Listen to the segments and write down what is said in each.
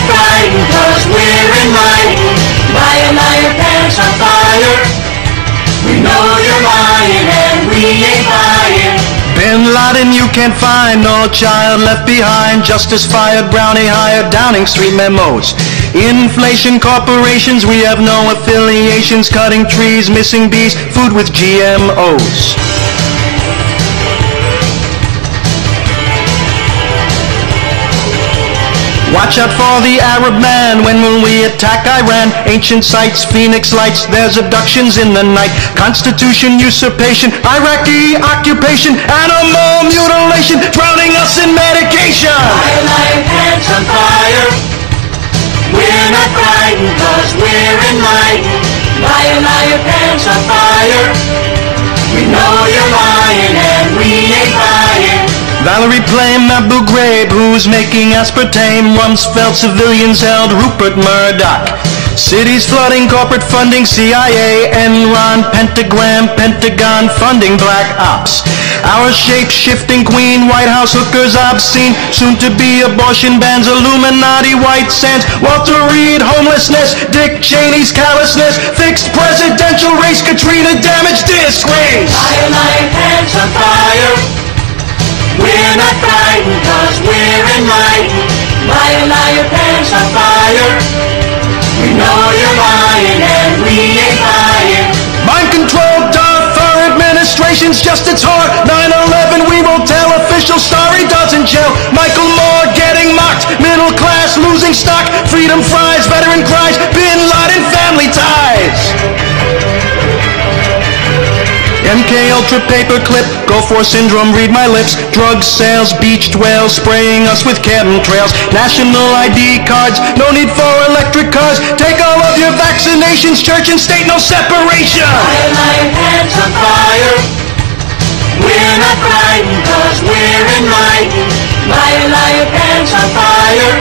not frightened, 'cause we're enlightened. Liar, liar, pants on fire. We know you're lying and we ain't buying. Bin Laden you can't find, no child left behind. Justice fired, Brownie hired, Downing Street memos. Inflation corporations, we have no affiliations. Cutting trees, missing bees, food with GMOs. Watch out for the Arab man, when will we attack Iran? Ancient sites, Phoenix lights, there's abductions in the night. Constitution usurpation, Iraqi occupation, animal mutilation, drowning us in medication. Liar, liar, pants on fire. We're not frightened, 'cause we're enlightened. Liar, liar, pants on fire. We know you're lying and we ain't buying. Valerie Plame, Abu Ghraib, who's making aspartame? Rumsfeld, civilians held, Rupert Murdoch. Cities flooding, corporate funding, CIA, Enron, Pentagram, Pentagon funding black ops. Our shape-shifting queen, White House hookers obscene, soon-to-be abortion bans, Illuminati white sands, Walter Reed homelessness, Dick Cheney's callousness, fixed presidential race, Katrina damage disgrace. Liar, liar, pants on fire. We're not frightened, 'cause we're enlightened. Liar, liar, pants on fire. We know you're lying and we ain't buying. Mind control, Darfur administration's just its whore. 9/11 we won't tell, official story doesn't gel. Michael Moore getting mocked, middle class losing stock. Freedom fries, veteran cries, Bin Laden family ties. MK Ultra paperclip, Go for syndrome, read my lips. Drug sales, beached whales, spraying us with chemtrails. National ID cards, no need for electric cars. Take all of your vaccinations, church and state, no separation. Liar, liar, pants on fire. We're not frightened, 'cause we're enlightened. Liar, liar, pants on fire.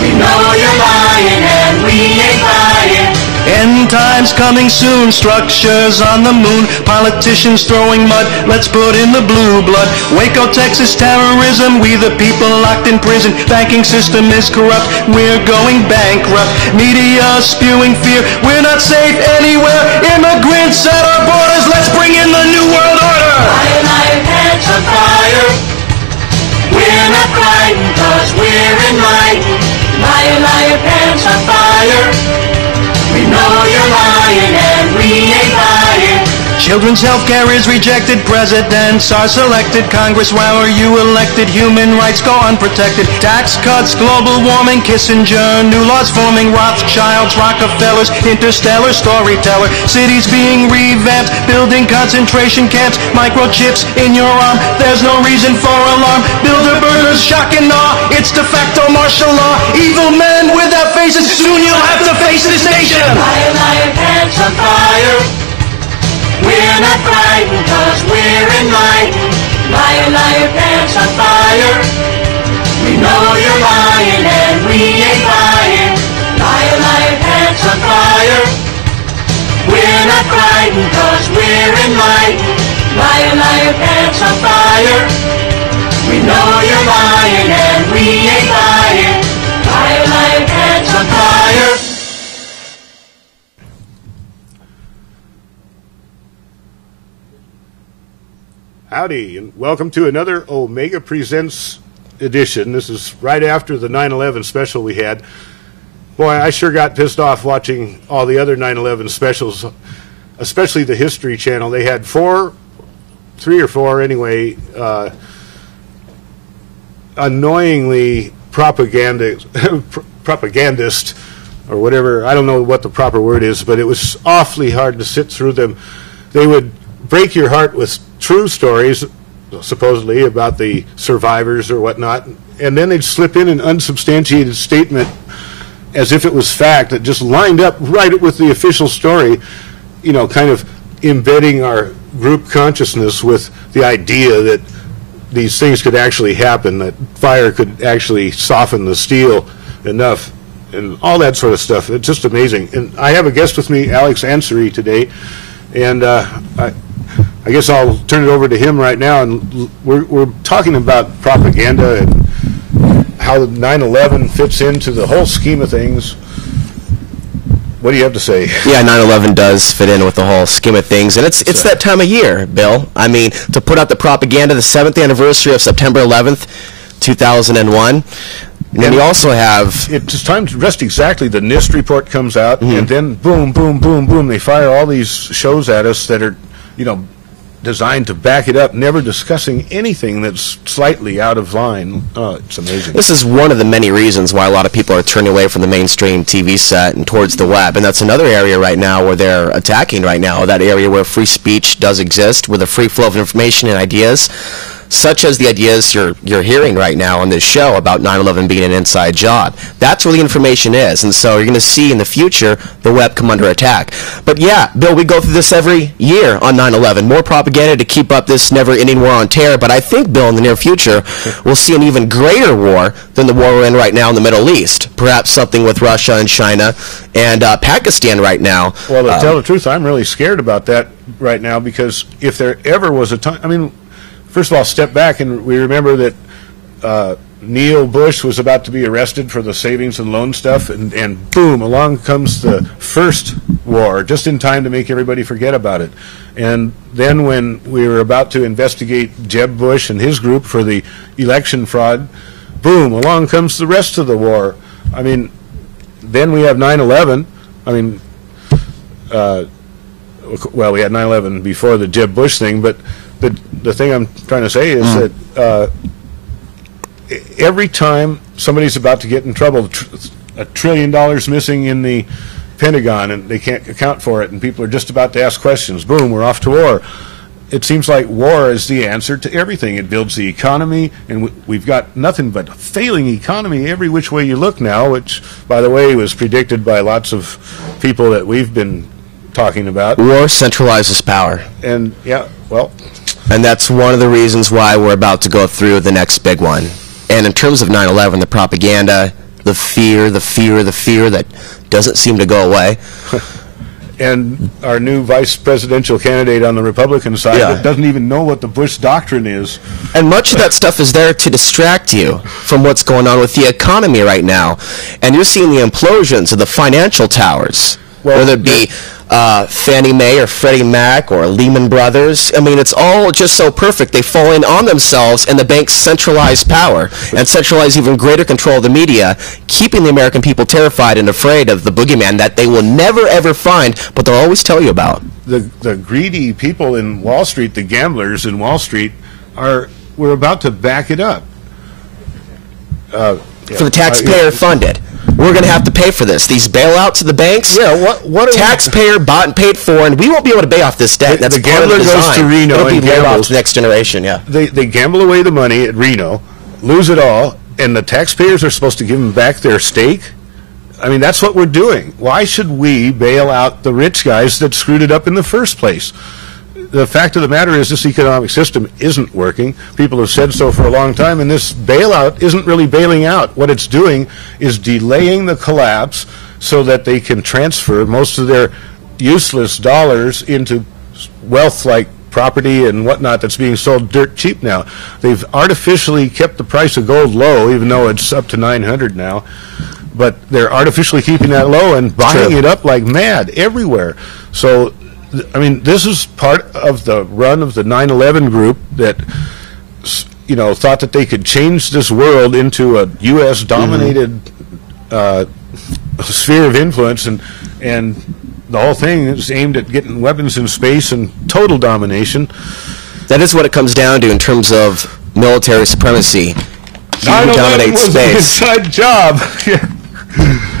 We know you're lying and we ain't buying. End times coming soon, structures on the moon, politicians throwing mud, let's put in the blue blood. Waco, Texas, terrorism, we the people locked in prison. Banking system is corrupt, we're going bankrupt. Media spewing fear, we're not safe anywhere. Immigrants at our borders, let's bring in the new world order. Liar, liar, pants on fire. We're not frightened, 'cause we're enlightened. Liar, liar, pants on fire. We know you're lying and we ain't buying. Children's health care is rejected, presidents are selected. Congress, why are you elected? Human rights go unprotected. Tax cuts, global warming, Kissinger, new laws forming. Rothschilds, Rockefellers, interstellar storyteller. Cities being revamped, building concentration camps. Microchips in your arm, there's no reason for alarm. Bilderbergers, shock and awe, it's de facto martial law. Evil men without faces, soon you'll have to face this nation. Liar, liar, pants on fire. We're not frightened, 'cause we're enlightened. Liar, liar, pants on fire. We know you're lying and we ain't buying. Liar, liar, pants on fire. We're not frightened, 'cause we're enlightened. Liar, liar, pants on fire. We know you're lying and we ain't buying. Liar, liar, pants on fire. Howdy, and welcome to another Omega Presents edition. This is right after the 9/11 special we had. Boy, I sure got pissed off watching all the other 9/11 specials, especially the History Channel. They had three or four anyway, annoyingly propagandist, or whatever, I don't know what the proper word is, but it was awfully hard to sit through them. They would break your heart with true stories, supposedly, about the survivors or whatnot, and then they'd slip in an unsubstantiated statement as if it was fact that just lined up right with the official story, you know, kind of embedding our group consciousness with the idea that these things could actually happen, that fire could actually soften the steel enough, and all that sort of stuff. It's just amazing. And I have a guest with me, Alex ANSARY, today, and I guess I'll turn it over to him right now, and we're talking about propaganda and how 9/11 fits into the whole scheme of things. What do you have to say? Yeah, 9/11 does fit in with the whole scheme of things, and it's that time of year, Bill. I mean, to put out the propaganda, the 7th anniversary of September 11th, 2001. And you also have... It's time to rest exactly. The NIST report comes out, and then boom, boom, boom, boom, they fire all these shows at us that are, designed to back it up, never discussing anything that's slightly out of line. Oh, it's amazing. This is one of the many reasons why a lot of people are turning away from the mainstream TV set and towards the web. And that's another area right now where they're attacking right now, that area where free speech does exist, with a free flow of information and ideas, such as the ideas you're hearing right now on this show about 9/11 being an inside job. That's where the information is, and so you're going to see in the future the web come under attack. But yeah, Bill, we go through this every year on 9/11. More propaganda to keep up this never-ending war on terror, but I think, Bill, in the near future, we'll see an even greater war than the war we're in right now in the Middle East. Perhaps something with Russia and China and Pakistan right now. Well, to tell the truth, I'm really scared about that right now, because if there ever was a time... First of all, step back, and we remember that Neil Bush was about to be arrested for the savings and loan stuff, and boom, along comes the first war, just in time to make everybody forget about it. And then when we were about to investigate Jeb Bush and his group for the election fraud, boom, along comes the rest of the war. I mean, then we have 9/11. I mean, well, we had 9/11 before the Jeb Bush thing, but the thing I'm trying to say is that every time somebody's about to get in trouble, $1 trillion missing in the Pentagon, and they can't account for it, and people are just about to ask questions, boom, we're off to war. It seems like war is the answer to everything. It builds the economy, and we've got nothing but a failing economy every which way you look now, which, by the way, was predicted by lots of people that we've been talking about. War centralizes power. And, yeah, well... And that's one of the reasons why we're about to go through the next big one. And in terms of 9/11, the propaganda, the fear that doesn't seem to go away. And our new vice presidential candidate on the Republican side that doesn't even know what the Bush doctrine is. And much of that stuff is there to distract you from what's going on with the economy right now. And you're seeing the implosions of the financial towers, whether it be Fannie Mae or Freddie Mac or Lehman Brothers. I mean, it's all just so perfect. They fall in on themselves, and the banks centralize power and centralize even greater control of the media, keeping the American people terrified and afraid of the boogeyman that they will never, ever find, but they'll always tell you about. The greedy people in Wall Street, the gamblers in Wall Street, we're about to back it up. For the taxpayer funded. We're going to have to pay for this. These bailouts of the banks, what taxpayer bought and paid for, and we won't be able to pay off this debt. That's the gambler goes to Reno and gambles. To the next generation, yeah. They gamble away the money at Reno, lose it all, and the taxpayers are supposed to give them back their stake? I mean, that's what we're doing. Why should we bail out the rich guys that screwed it up in the first place? The fact of the matter is this economic system isn't working. People have said so for a long time, and this bailout isn't really bailing out. What it's doing is delaying the collapse so that they can transfer most of their useless dollars into wealth like property and whatnot that's being sold dirt cheap now. They've artificially kept the price of gold low, even though it's up to 900 now. But they're artificially keeping that low and buying it up like mad everywhere. So I mean, this is part of the run of the 9/11 group that, thought that they could change this world into a U.S.-dominated sphere of influence, and the whole thing is aimed at getting weapons in space and total domination. That is what it comes down to in terms of military supremacy. You dominate space. An inside job.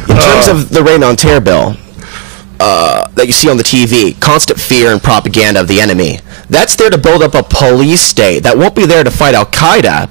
In terms of the Rain on Terror bill, that you see on the TV, constant fear and propaganda of the enemy. That's there to build up a police state that won't be there to fight Al-Qaeda,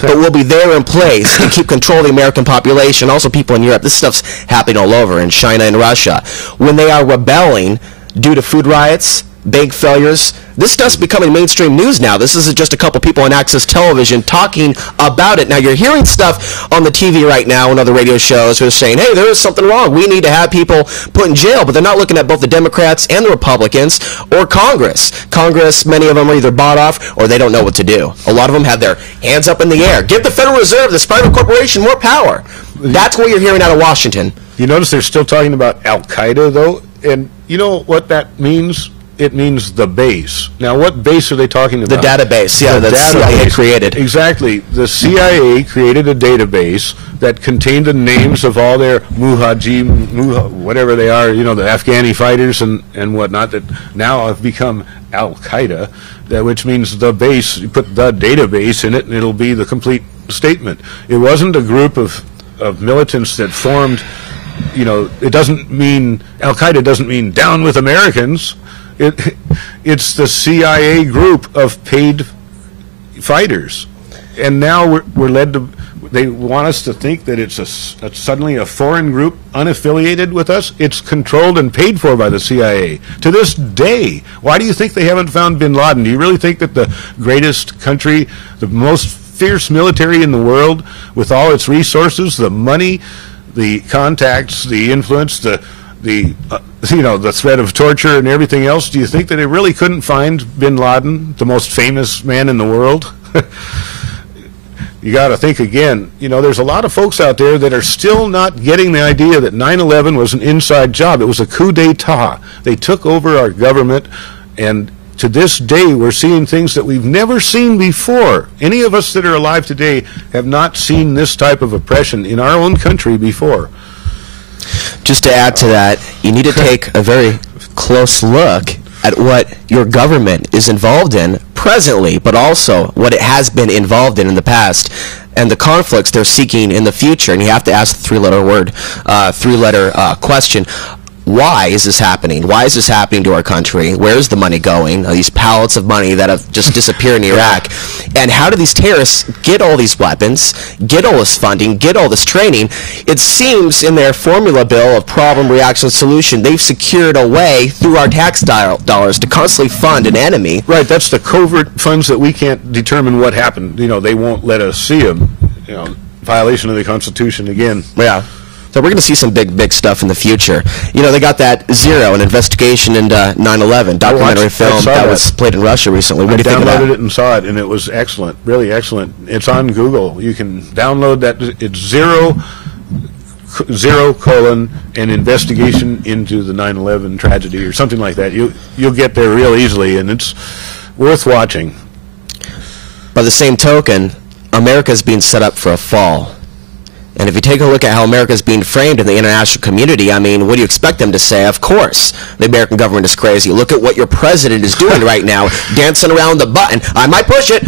but will be there in place to keep control of the American population, also people in Europe. This stuff's happening all over, in China and Russia. When they are rebelling due to food riots, bank failures. This stuff's becoming mainstream news now. This isn't just a couple people on Access Television talking about it. Now, you're hearing stuff on the TV right now and other radio shows who are saying, hey, there is something wrong. We need to have people put in jail. But they're not looking at both the Democrats and the Republicans or Congress. Congress, many of them are either bought off or they don't know what to do. A lot of them have their hands up in the air. Give the Federal Reserve, this private corporation, more power. That's what you're hearing out of Washington. You notice they're still talking about Al-Qaeda, though? And you know what that means? It means the base. Now, what base are they talking about? The database, yeah, the CIA created. Exactly. The CIA created a database that contained the names of all their whatever they are, the Afghani fighters and whatnot, that now have become Al-Qaeda, which means the base, you put the database in it, and it'll be the complete statement. It wasn't a group of militants that formed, it doesn't mean, Al-Qaeda doesn't mean down with Americans. It's the CIA group of paid fighters, and now we're led to. They want us to think that it's suddenly a foreign group unaffiliated with us. It's controlled and paid for by the CIA to this day. Why do you think they haven't found Bin Laden? Do you really think that the greatest country, the most fierce military in the world, with all its resources, the money, the contacts, the influence, the threat of torture and everything else, do you think that they really couldn't find Bin Laden, the most famous man in the world? You got to think again. There's a lot of folks out there that are still not getting the idea that 9/11 was an inside job. It was a coup d'etat. They took over our government, and to this day we're seeing things that we've never seen before. Any of us that are alive today have not seen this type of oppression in our own country before. Just to add to that, you need to take a very close look at what your government is involved in presently, but also what it has been involved in the past, and the conflicts they're seeking in the future. And you have to ask the three-letter question. Why is this happening? Why is this happening to our country? Where's the money going? These pallets of money that have just disappeared in Iraq. And how do these terrorists get all these weapons, get all this funding, get all this training? It seems in their formula bill of problem, reaction, solution, they've secured a way through our tax dollars to constantly fund an enemy. Right, that's the covert funds that we can't determine what happened. They won't let us see them. Violation of the Constitution again. Yeah. So we're going to see some big stuff in the future. They got that Zero, an investigation into 9/11 documentary film that was played in Russia recently. What do you think of that? I downloaded it and saw it, and it was excellent, really excellent. It's on Google. You can download that. It's Zero: an investigation into the 9/11 tragedy or something like that. You'll get there real easily, and it's worth watching. By the same token, America's being set up for a fall. And if you take a look at how America is being framed in the international community, I mean, what do you expect them to say? Of course, the American government is crazy. Look at what your president is doing right now, dancing around the button. I might push it.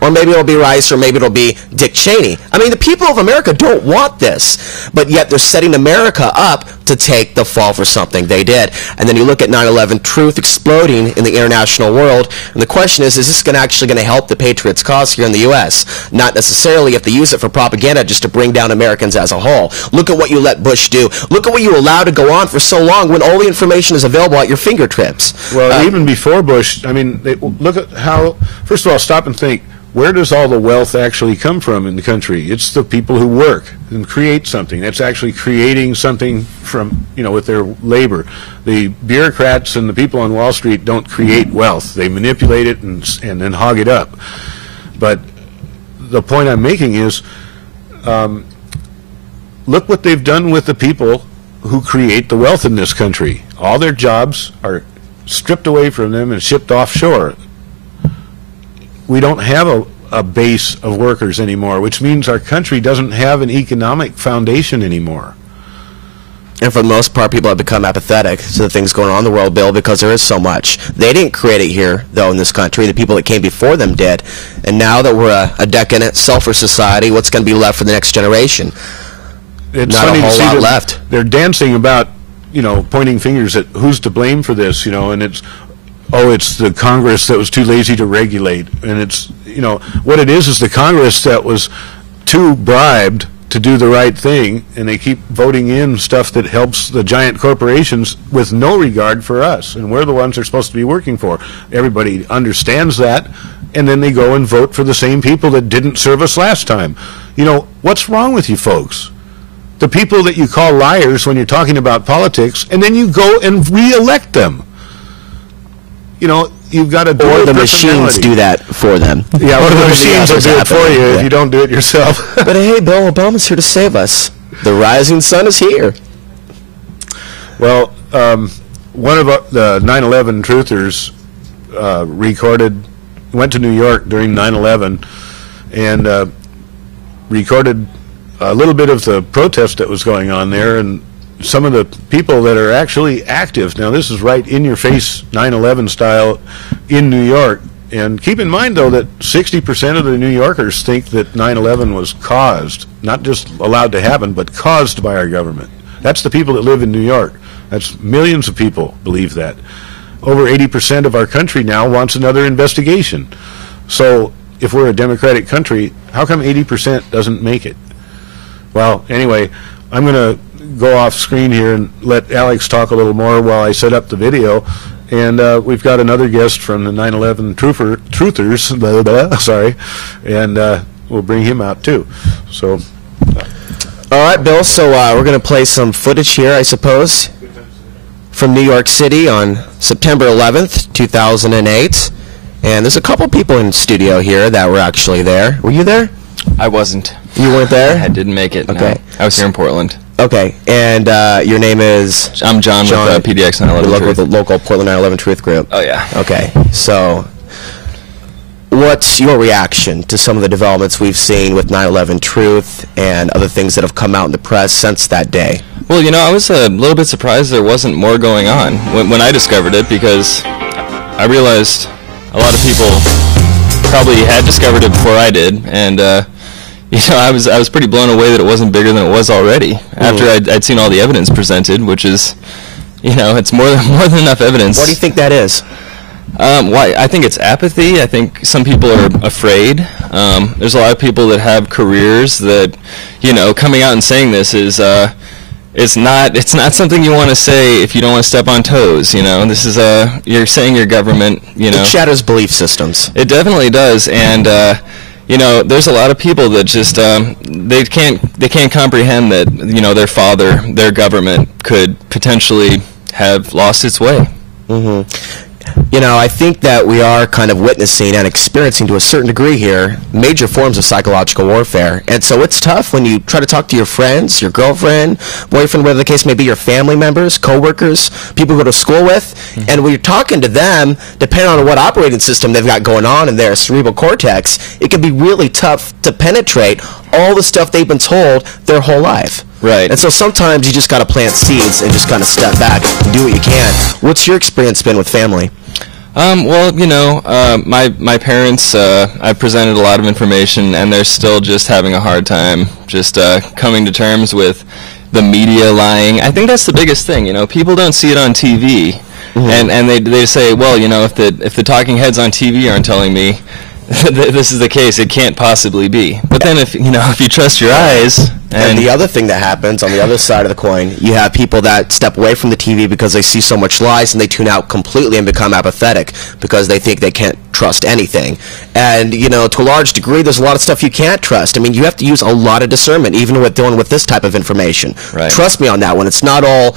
Or maybe it'll be Rice, or maybe it'll be Dick Cheney. I mean, the people of America don't want this, but yet they're setting America up to take the fall for something they did. And then you look at 9/11, truth exploding in the international world, and the question is this actually going to help the Patriots' cause here in the U.S.? Not necessarily if they use it for propaganda just to bring down Americans as a whole. Look at what you let Bush do. Look at what you allowed to go on for so long when all the information is available at your fingertips. Well, even before Bush, I mean, look at how, first of all, stop and think. Where does all the wealth actually come from in the country? It's the people who work and create something. That's actually creating something from, with their labor. The bureaucrats and the people on Wall Street don't create wealth. They manipulate it and then hog it up. But the point I'm making is, look what they've done with the people who create the wealth in this country. All their jobs are stripped away from them and shipped offshore. We don't have a base of workers anymore, which means our country doesn't have an economic foundation anymore. And for the most part, people have become apathetic to the things going on in the world, Bill, because there is so much. They didn't create it here, though, in this country. The people that came before them did. And now that we're a decadent, selfish society, what's going to be left for the next generation? It's not funny a whole to see lot left. They're dancing about, pointing fingers at who's to blame for this, and it's the Congress that was too lazy to regulate. And it's, what it is the Congress that was too bribed to do the right thing, and they keep voting in stuff that helps the giant corporations with no regard for us, and we're the ones they're supposed to be working for. Everybody understands that, and then they go and vote for the same people that didn't serve us last time. You know, what's wrong with you folks? The people that you call liars when you're talking about politics, and then you go and re-elect them. You know, you've got a or the machines do that for them. Yeah, or the machines will do it for you if you don't do it yourself. But hey, Bill, Obama's here to save us. The rising sun is here. Well, one of the 9/11 truthers went to New York during 9/11 and recorded a little bit of the protest that was going on there, and some of the people that are actually active. Now, this is right in your face, 9/11 style, in New York. And keep in mind, though, that 60% of the New Yorkers think that 9/11 was caused, not just allowed to happen, but caused by our government. That's the people that live in New York. That's millions of people believe that. Over 80% of our country now wants another investigation. So if we're a democratic country, how come 80% doesn't make it? Well, anyway, I'm going to go off screen here and let Alex talk a little more while I set up the video. And we've got another guest from the 9/11 truthers, blah, blah, blah, sorry, and we'll bring him out too. So, all right, Bill. So we're going to play some footage here, I suppose, from New York City on September 11th, 2008. And there's a couple people in the studio here that were actually there. Were you there? I wasn't. You weren't there? I didn't make it. Okay. No. I was here in Portland. Okay, and your name is? I'm John with PDX 9/11 Truth. With the local Portland 9/11 Truth Group. Oh, yeah. Okay, so what's your reaction to some of the developments we've seen with 9/11 Truth and other things that have come out in the press since that day? Well, you know, I was a little bit surprised there wasn't more going on when I discovered it, because I realized a lot of people probably had discovered it before I did, and you know, I was pretty blown away that it wasn't bigger than it was already. After I'd seen all the evidence presented, which is, you know, it's more than enough evidence. What do you think that is? Why? I think it's apathy. I think some people are afraid. There's a lot of people that have careers that, you know, coming out and saying this is it's not something you want to say if you don't want to step on toes. You know, this is you're saying your government. You know, it shatters belief systems. It definitely does, and you know, there's a lot of people that just they can't comprehend that, you know, their government could potentially have lost its way. Mm-hmm. You know, I think that we are kind of witnessing and experiencing to a certain degree here major forms of psychological warfare. And so it's tough when you try to talk to your friends, your girlfriend, boyfriend, whatever the case may be, your family members, coworkers, people you go to school with, and when you're talking to them, depending on what operating system they've got going on in their cerebral cortex, it can be really tough to penetrate all the stuff they've been told their whole life. Right. And so sometimes you just got to plant seeds and just kind of step back and do what you can. What's your experience been with family? Well, you know, my parents, I presented a lot of information, and they're still just having a hard time just coming to terms with the media lying. I think that's the biggest thing. You know, people don't see it on TV, and they say, well, you know, if the talking heads on TV aren't telling me this is the case, it can't possibly be. But then if you trust your eyes. And the other thing that happens on the other side of the coin, you have people that step away from the TV because they see so much lies, and they tune out completely and become apathetic because they think they can't trust anything. And, you know, to a large degree, there's a lot of stuff you can't trust. I mean, you have to use a lot of discernment, even with dealing with this type of information. Right. Trust me on that one. It's not all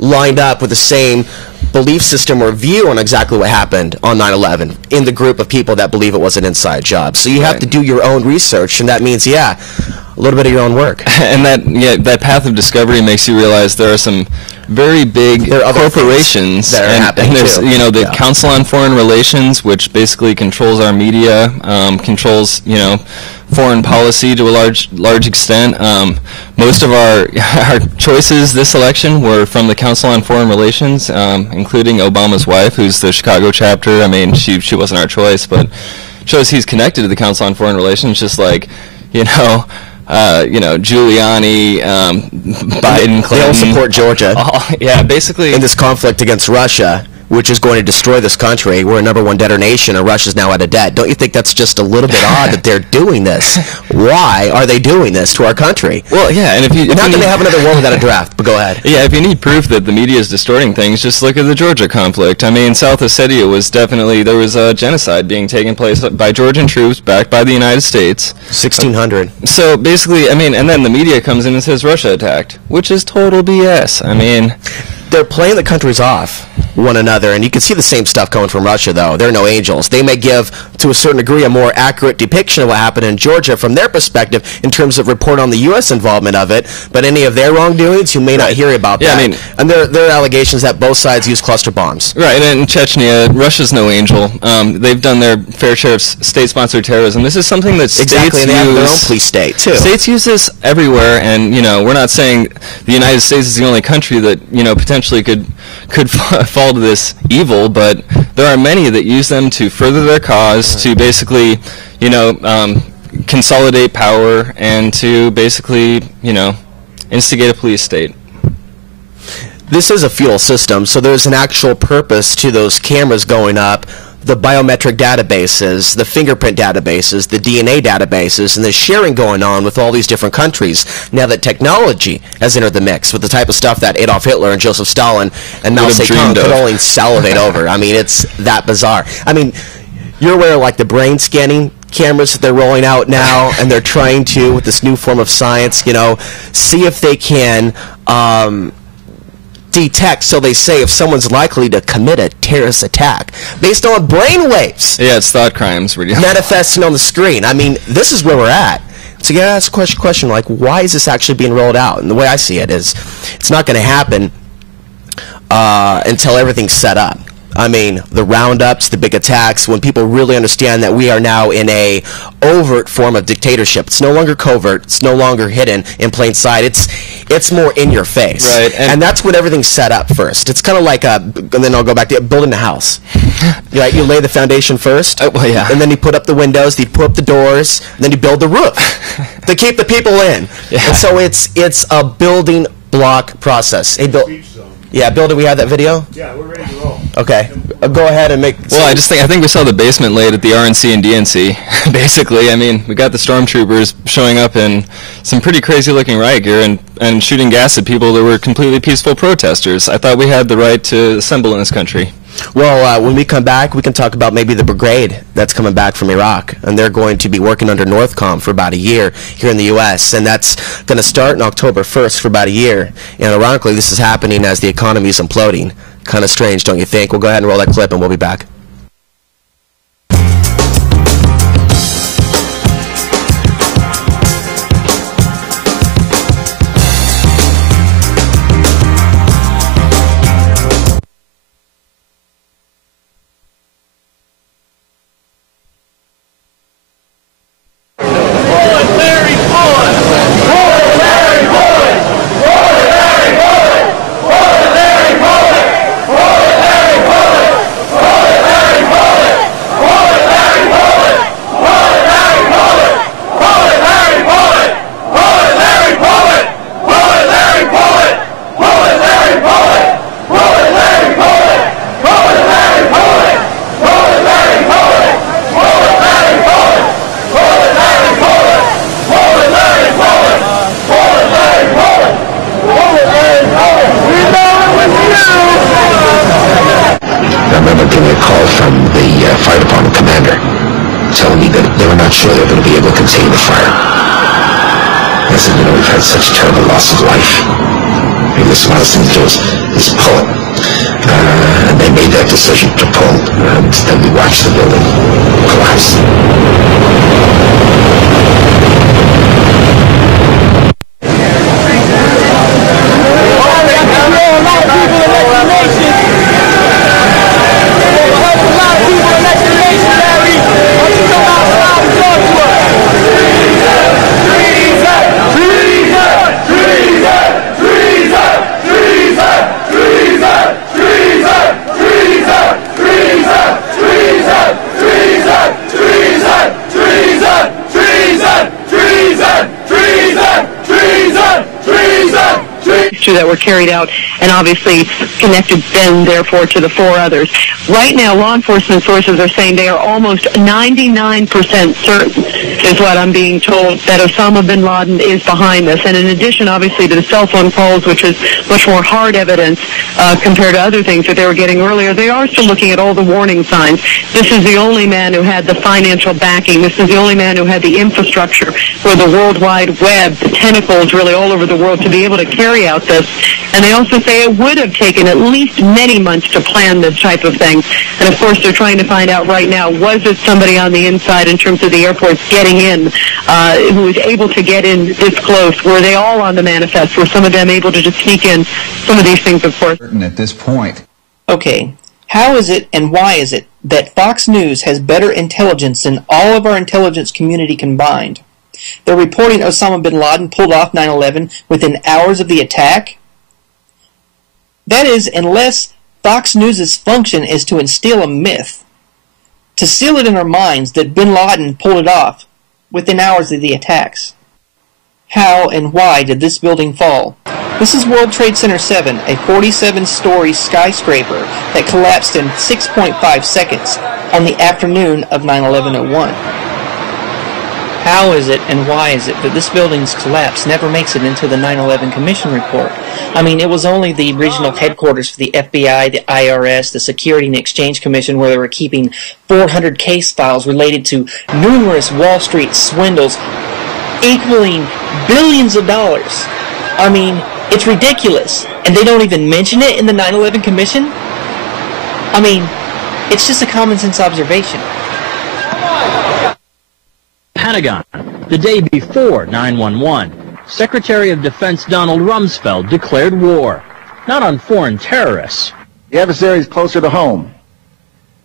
lined up with the same belief system or view on exactly what happened on 9/11 in the group of people that believe it was an inside job. So you have to do your own research, and that means, a little bit of your own work. And that path of discovery makes you realize there are some very big corporations that are happening and there's too. You know, the Council on Foreign Relations, which basically controls our media, controls, you know, foreign policy to a large extent. Most of our choices this election were from the Council on Foreign Relations, including Obama's wife, who's the Chicago chapter. I mean, she wasn't our choice, but shows he's connected to the Council on Foreign Relations, just like, you know, Giuliani, Biden, Clinton. They all support Georgia. Yeah, basically. In this conflict against Russia. which is going to destroy this country. We're a #1 debtor nation, and Russia's now out of debt. Don't you think that's just a little bit odd that they're doing this? Why are they doing this to our country? Well, yeah, and if not that they have another war without a draft, but go ahead. Yeah, if you need proof that the media is distorting things, just look at the Georgia conflict. I mean, South Ossetia was definitely, there was a genocide being taken place by Georgian troops backed by the United States. 1600. So basically, I mean, and then the media comes in and says Russia attacked, which is total BS. I mean, they're playing the countries off one another, and you can see the same stuff coming from Russia, though. They're no angels. They may give, to a certain degree, a more accurate depiction of what happened in Georgia from their perspective in terms of report on the U.S. involvement of it, but any of their wrongdoings, you may not hear about that. I mean, and there are allegations that both sides use cluster bombs. Right, and in Chechnya, Russia's no angel. They've done their fair share of state-sponsored terrorism. This is something that states exactly, and they have use. their own police state, too. States use this everywhere, and, you know, we're not saying the United States is the only country that, you know, potentially could fall to this evil, but there are many that use them to further their cause, to basically, you know, consolidate power, and to basically, you know, instigate a police state. This is a feudal system, so there's an actual purpose to those cameras going up, the biometric databases, the fingerprint databases, the DNA databases, and the sharing going on with all these different countries. Now that technology has entered the mix with the type of stuff that Adolf Hitler and Joseph Stalin and Mao Zedong could only salivate over. I mean, it's that bizarre. I mean, you're aware of, like, the brain scanning cameras that they're rolling out now, and they're trying to, with this new form of science, you know, see if they can detect, so they say, if someone's likely to commit a terrorist attack based on brain waves. Yeah, it's thought crimes. Manifesting on the screen. I mean, this is where we're at. So you gotta ask a question like, why is this actually being rolled out? And the way I see it is, it's not going to happen until everything's set up. I mean, the roundups, the big attacks, when people really understand that we are now in a overt form of dictatorship. It's no longer covert. It's no longer hidden in plain sight. It's more in your face. Right. And that's when everything's set up first. It's kind of like and then I'll go back to building a house. You lay the foundation first. Well, yeah. And then you put up the windows, you put up the doors, and then you build the roof to keep the people in. Yeah. And so it's a building block process. Hey, Bill. Yeah, Bill, do we have that video? Yeah, we're ready to roll. Okay. Go ahead and make... Well, I think we saw the basement laid at the RNC and DNC, basically. I mean, we got the stormtroopers showing up in some pretty crazy-looking riot gear and shooting gas at people that were completely peaceful protesters. I thought we had the right to assemble in this country. Well, when we come back, we can talk about maybe the brigade that's coming back from Iraq, and they're going to be working under NORTHCOM for about a year here in the U.S., and that's going to start on October 1st for about a year. And ironically, this is happening as the economy is imploding. Kind of strange, don't you think? We'll go ahead and roll that clip, and we'll be back. Decision to pull, and then we watched the building collapse. two that were carried out, and obviously connected then, therefore, to the 4 others. Right now, law enforcement sources are saying they are almost 99% certain, is what I'm being told, that Osama bin Laden is behind this. And in addition, obviously, to the cell phone calls, which is much more hard evidence compared to other things that they were getting earlier, they are still looking at all the warning signs. This is the only man who had the financial backing. This is the only man who had the infrastructure for the World Wide Web, the tentacles really all over the world to be able to carry out this. And they also say it would have taken at least many months to plan this type of thing. And of course, they're trying to find out right now, was it somebody on the inside in terms of the airports getting in, who was able to get in this close? Were they all on the manifest? Were some of them able to just sneak in? Some of these things, of course. At this point. Okay, how is it and why is it that Fox News has better intelligence than all of our intelligence community combined? They're reporting Osama bin Laden pulled off 9/11 within hours of the attack? That is, unless Fox News' function is to instill a myth, to seal it in our minds that bin Laden pulled it off within hours of the attacks. How and why did this building fall? This is World Trade Center 7, a 47-story skyscraper that collapsed in 6.5 seconds on the afternoon of 9/11/01. How is it and why is it that this building's collapse never makes it into the 9/11 Commission report? I mean, it was only the regional headquarters for the FBI, the IRS, the Security and Exchange Commission, where they were keeping 400 case files related to numerous Wall Street swindles equaling billions of dollars. I mean, it's ridiculous. And they don't even mention it in the 9/11 Commission? I mean, it's just a common sense observation. Pentagon, the day before 9/11, Secretary of Defense Donald Rumsfeld declared war, not on foreign terrorists. The adversary is closer to home.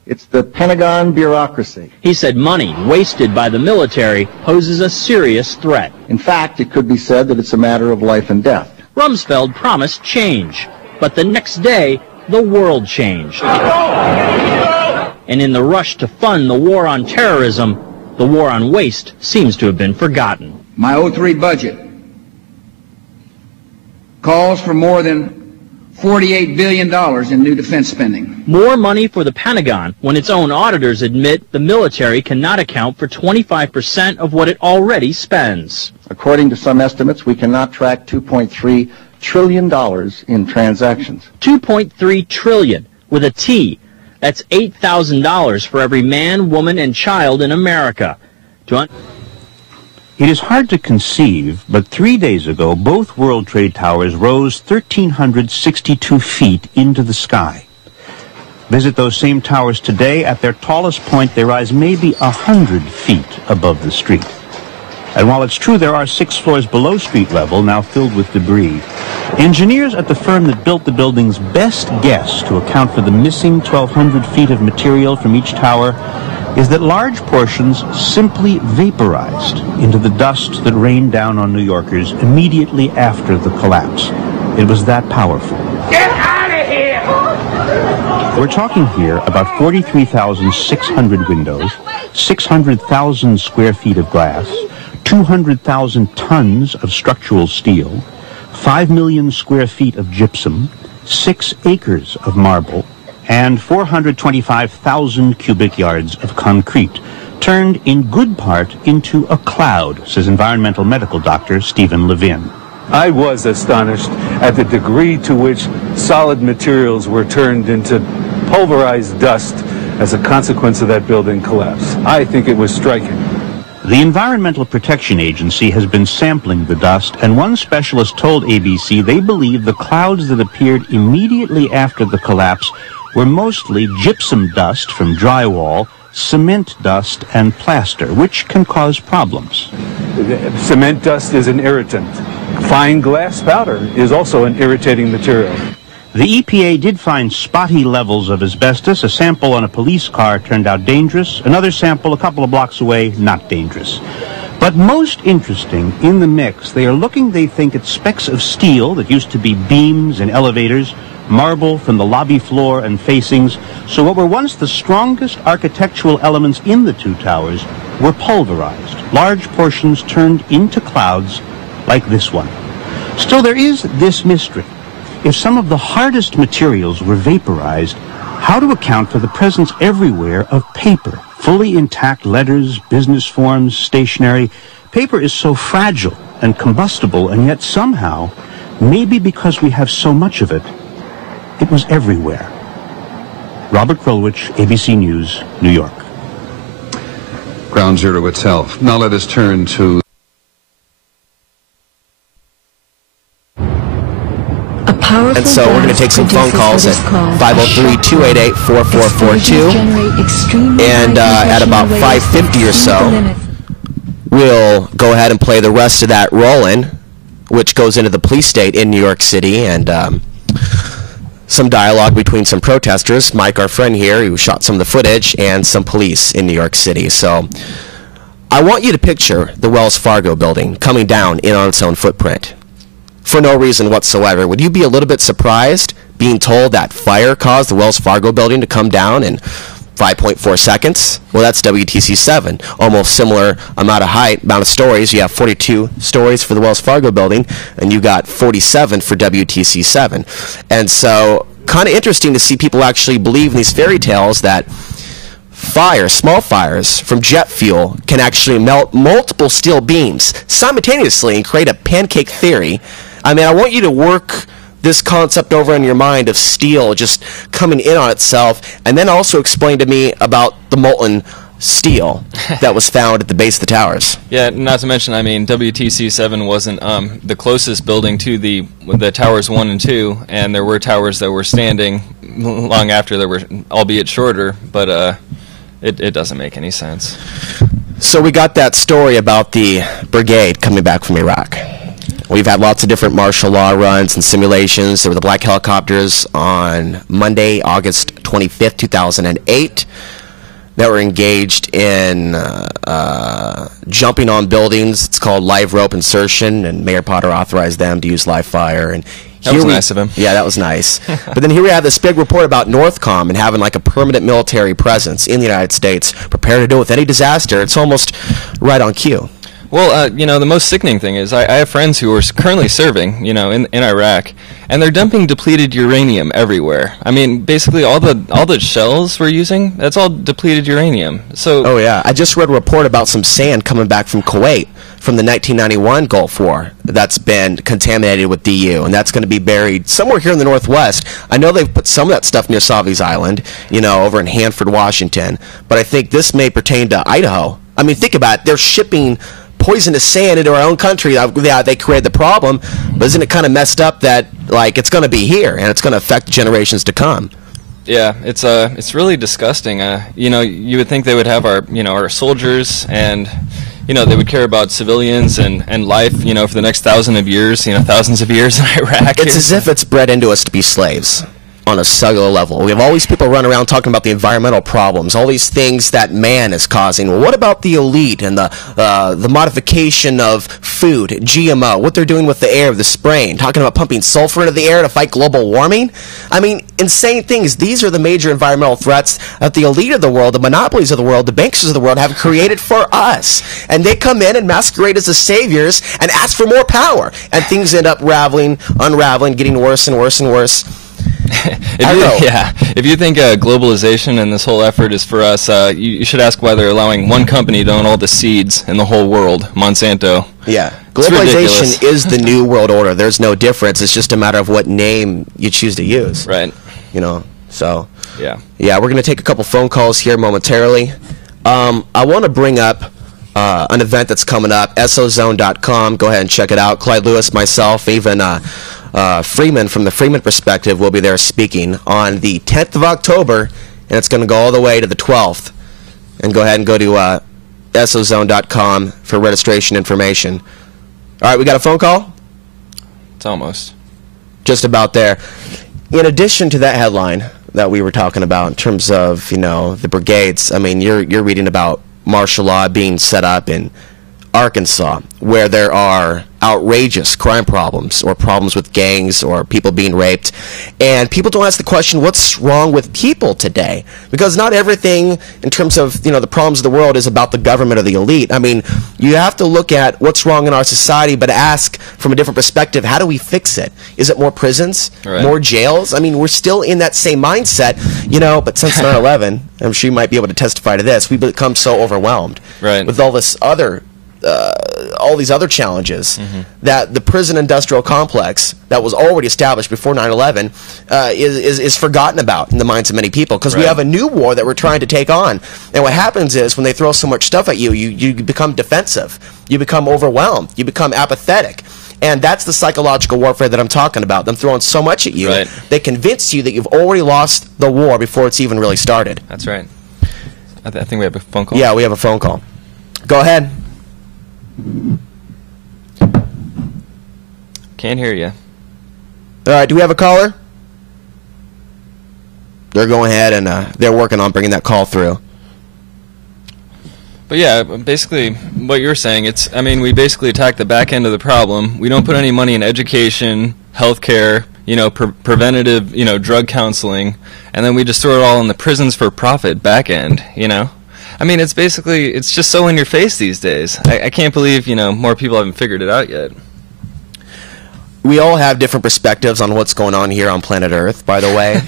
It's the Pentagon bureaucracy. He said money wasted by the military poses a serious threat. In fact, it could be said that it's a matter of life and death. Rumsfeld promised change, but the next day, the world changed. And in the rush to fund the war on terrorism, the war on waste seems to have been forgotten. My 03 budget calls for more than $48 billion in new defense spending. More money for the Pentagon when its own auditors admit the military cannot account for 25% of what it already spends. According to some estimates, we cannot track $2.3 trillion in transactions. $2.3 trillion with a T. That's $8,000 for every man, woman, and child in America. It is hard to conceive, but 3 days ago, both World Trade Towers rose 1,362 feet into the sky. Visit those same towers today. At their tallest point, they rise maybe 100 feet above the street. And while it's true there are 6 floors below street level, now filled with debris, engineers at the firm that built the building's best guess to account for the missing 1,200 feet of material from each tower is that large portions simply vaporized into the dust that rained down on New Yorkers immediately after the collapse. It was that powerful. Get out of here! We're talking here about 43,600 windows, 600,000 square feet of glass, 200,000 tons of structural steel, 5 million square feet of gypsum, 6 acres of marble, and 425,000 cubic yards of concrete, turned in good part into a cloud, says environmental medical doctor Stephen Levin. I was astonished at the degree to which solid materials were turned into pulverized dust as a consequence of that building collapse. I think it was striking. The Environmental Protection Agency has been sampling the dust, and one specialist told ABC they believe the clouds that appeared immediately after the collapse were mostly gypsum dust from drywall, cement dust, and plaster, which can cause problems. Cement dust is an irritant. Fine glass powder is also an irritating material. The EPA did find spotty levels of asbestos. A sample on a police car turned out dangerous. Another sample a couple of blocks away, not dangerous. But most interesting in the mix, they are looking, they think, at specks of steel that used to be beams and elevators, marble from the lobby floor and facings. So what were once the strongest architectural elements in the two towers were pulverized, large portions turned into clouds like this one. Still, there is this mystery. If some of the hardest materials were vaporized, how to account for the presence everywhere of paper, fully intact letters, business forms, stationery. Paper is so fragile and combustible, and yet somehow, maybe because we have so much of it, it was everywhere. Robert Krulwich, ABC News, New York. Ground Zero itself. Now let us turn to... And so we're going to take some phone calls at 503-288-4442. And at about 5:50 or so, we'll go ahead and play the rest of that Rollin, which goes into the police state in New York City, and some dialogue between some protesters, Mike, our friend here, who shot some of the footage, and some police in New York City. So I want you to picture the Wells Fargo building coming down in on its own footprint for no reason whatsoever. Would you be a little bit surprised being told that fire caused the Wells Fargo building to come down in 5.4 seconds? Well, that's WTC 7. Almost similar amount of height, amount of stories. You have 42 stories for the Wells Fargo building, and you got 47 for WTC 7. And so, kind of interesting to see people actually believe in these fairy tales that fires, small fires from jet fuel, can actually melt multiple steel beams simultaneously and create a pancake theory. I mean, I want you to work this concept over in your mind of steel just coming in on itself, and then also explain to me about the molten steel that was found at the base of the towers. Yeah, not to mention, I mean, WTC 7 wasn't the closest building to the towers 1 and 2, and there were towers that were standing long after they were, albeit shorter, but it doesn't make any sense. So we got that story about the brigade coming back from Iraq. We've had lots of different martial law runs and simulations. There were the black helicopters on Monday, August 25th, 2008, that were engaged in jumping on buildings. It's called live rope insertion, and Mayor Potter authorized them to use live fire. And that was nice of him. Yeah, that was nice. But then here we have this big report about Northcom and having like a permanent military presence in the United States, prepared to deal with any disaster. It's almost right on cue. Well, you know, the most sickening thing is I have friends who are currently serving, you know, in Iraq, and they're dumping depleted uranium everywhere. I mean, basically all the shells we're using, that's all depleted uranium. So. Oh yeah, I just read a report about some sand coming back from Kuwait from the 1991 Gulf War that's been contaminated with DU, and that's going to be buried somewhere here in the Northwest. I know they've put some of that stuff near Savi's Island, you know, over in Hanford, Washington, but I think this may pertain to Idaho. I mean, think about it. They're shipping poisonous sand into our own country. They created the problem, but isn't it kind of messed up that like it's going to be here and it's going to affect generations to come? Yeah, it's really disgusting. You know, you would think they would have our soldiers, and you know, they would care about civilians and life, you know, for the next thousands of years in Iraq. It's as if it's bred into us to be slaves on a cellular level. We have all these people running around talking about the environmental problems, all these things that man is causing. Well, what about the elite and the modification of food, GMO, what they're doing with the air, the spraying, talking about pumping sulfur into the air to fight global warming? I mean, insane things. These are the major environmental threats that the elite of the world, the monopolies of the world, the banksters of the world have created for us. And they come in and masquerade as the saviors and ask for more power. And things end up unraveling, getting worse and worse and worse. If you think globalization and this whole effort is for us, you should ask why they're allowing one company to own all the seeds in the whole world, Monsanto. Yeah, globalization is the new world order. There's no difference. It's just a matter of what name you choose to use. Right. You know, so. Yeah. Yeah, we're going to take a couple phone calls here momentarily. I want to bring up an event that's coming up, SOZone.com. Go ahead and check it out. Clyde Lewis, myself, even Freeman from the Freeman Perspective will be there speaking on the 10th of October, and it's going to go all the way to the 12th. And go ahead and go to SOZone.com for registration information. All right, we got a phone call? It's almost. Just about there. In addition to that headline that we were talking about in terms of, you know, the brigades, I mean, you're reading about martial law being set up in Arkansas, where there are outrageous crime problems or problems with gangs or people being raped, and people don't ask the question, what's wrong with people today? Because not everything in terms of, the problems of the world is about the government or the elite. I mean, you have to look at what's wrong in our society, but ask from a different perspective, how do we fix it? Is it more prisons? Right. More jails? I mean, we're still in that same mindset, but since 9/11, I'm sure you might be able to testify to this, we've become so overwhelmed with all this other all these other challenges that the prison industrial complex that was already established before 9/11 is forgotten about in the minds of many people, because we have a new war that we're trying to take on. And what happens is when they throw so much stuff at you, you become defensive, you become overwhelmed, you become apathetic. And that's the psychological warfare that I'm talking about. Them throwing so much at you, they convince you that you've already lost the war before it's even really started. That's right. I think we have a phone call. Yeah, we have a phone call. Go ahead. Can't hear you. All right, do we have a caller? They're going ahead and they're working on bringing that call through. But yeah, basically what you're saying, we basically attack the back end of the problem. We don't put any money in education, healthcare, preventative, drug counseling, and then we just throw it all in the prisons for profit back end, I mean, it's just so in your face these days. I can't believe, more people haven't figured it out yet. We all have different perspectives on what's going on here on planet Earth, by the way.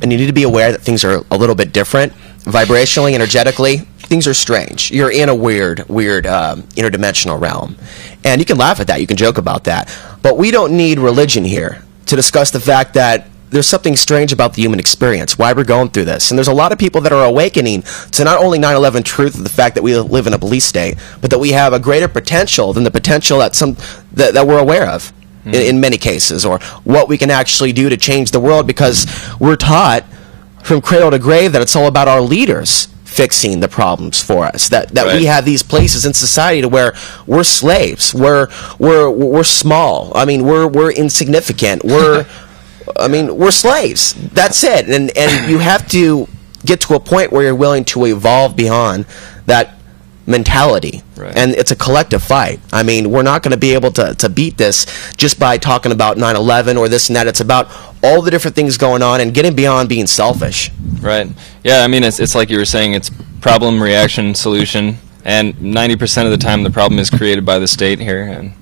And you need to be aware that things are a little bit different. Vibrationally, energetically, things are strange. You're in a weird, interdimensional realm. And you can laugh at that. You can joke about that. But we don't need religion here to discuss the fact that there's something strange about the human experience, why we're going through this. And there's a lot of people that are awakening to not only 9/11 truth of the fact that we live in a police state, but that we have a greater potential than the potential that we're aware of in many cases, or what we can actually do to change the world, because we're taught from cradle to grave that it's all about our leaders fixing the problems for us, that we have these places in society to where we're slaves, we're small, I mean, we're insignificant, we're slaves. That's it. And you have to get to a point where you're willing to evolve beyond that mentality. And it's a collective fight. I mean, we're not going to be able to beat this just by talking about 9/11 or this and that. It's about all the different things going on and getting beyond being selfish. Right. Yeah, I mean, it's like you were saying, it's problem, reaction, solution. And 90% of the time the problem is created by the state here. And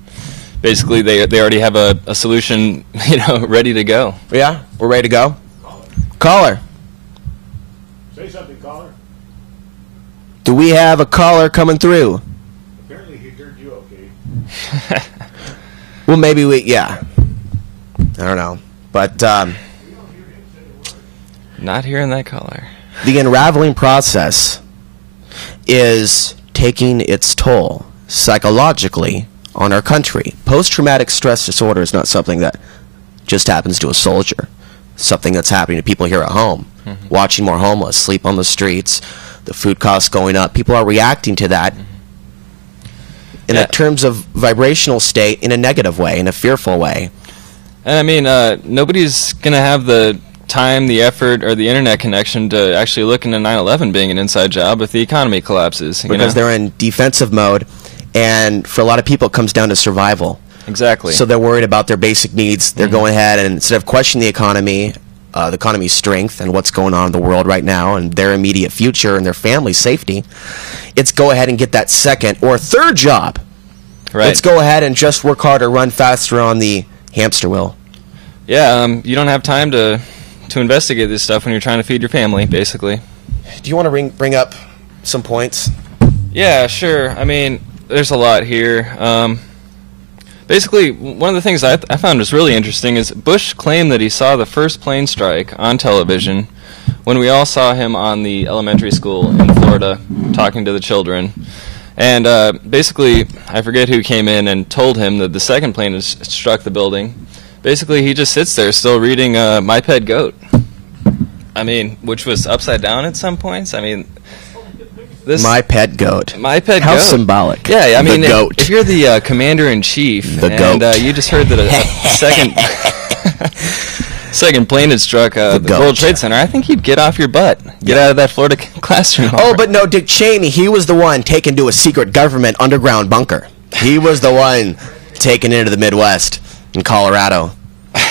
basically, they already have a solution, ready to go. Yeah, we're ready to go. Caller. Say something, caller. Do we have a caller coming through? Apparently he heard you okay. Well, maybe I don't know. But not hearing that caller. The unraveling process is taking its toll psychologically on our country. Post-traumatic stress disorder is not something that just happens to a soldier. Something that's happening to people here at home. Watching more homeless sleep on the streets, the food costs going up. People are reacting to that in terms of vibrational state in a negative way, in a fearful way. And I mean, nobody's going to have the time, the effort, or the internet connection to actually look into 9/11 being an inside job if the economy collapses. Because they're in defensive mode. And for a lot of people, it comes down to survival. Exactly. So they're worried about their basic needs. They're going ahead and instead of questioning the economy's strength and what's going on in the world right now and their immediate future and their family's safety, it's go ahead and get that second or third job. Let's go ahead and just work harder, run faster on the hamster wheel. Yeah, you don't have time to investigate this stuff when you're trying to feed your family, basically. Do you want to bring up some points? Yeah, sure. I mean, there's a lot here. Basically, one of the things I found was really interesting is Bush claimed that he saw the first plane strike on television when we all saw him on the elementary school in Florida talking to the children. And basically, I forget who came in and told him that the second plane had struck the building. Basically, he just sits there still reading My Pet Goat. I mean, which was upside down at some points. I mean, My Pet Goat. My Pet How Goat. How symbolic. Yeah, I mean, the goat. If you're the commander-in-chief and goat. You just heard that a second plane had struck the World Trade Center, I think you'd get off your butt. Get out of that Florida classroom. Oh, but no, Dick Cheney, he was the one taken to a secret government underground bunker. He was the one taken into the Midwest in Colorado.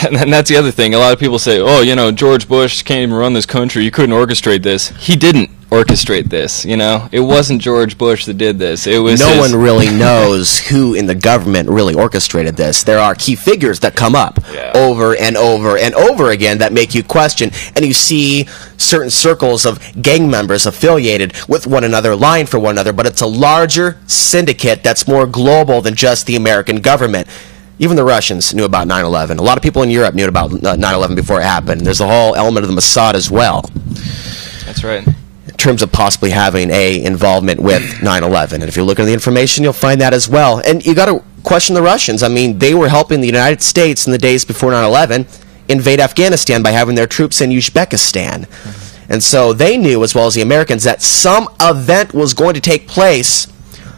And that's the other thing. A lot of people say, oh, you know, George Bush can't even run this country. You couldn't orchestrate this. He didn't orchestrate this, you know. It wasn't George Bush that did this. It was No one really knows who in the government really orchestrated this. There are key figures that come up over and over and over again that make you question, and you see certain circles of gang members affiliated with one another, lying for one another, but it's a larger syndicate that's more global than just the American government. Even the Russians knew about 9/11. A lot of people in Europe knew about 9/11 before it happened. There's a whole element of the Mossad as well. That's right. In terms of possibly having a involvement with 9/11. And if you look at the information, you'll find that as well. And you got to question the Russians. I mean, they were helping the United States in the days before 9/11 invade Afghanistan by having their troops in Uzbekistan. And so they knew, as well as the Americans, that some event was going to take place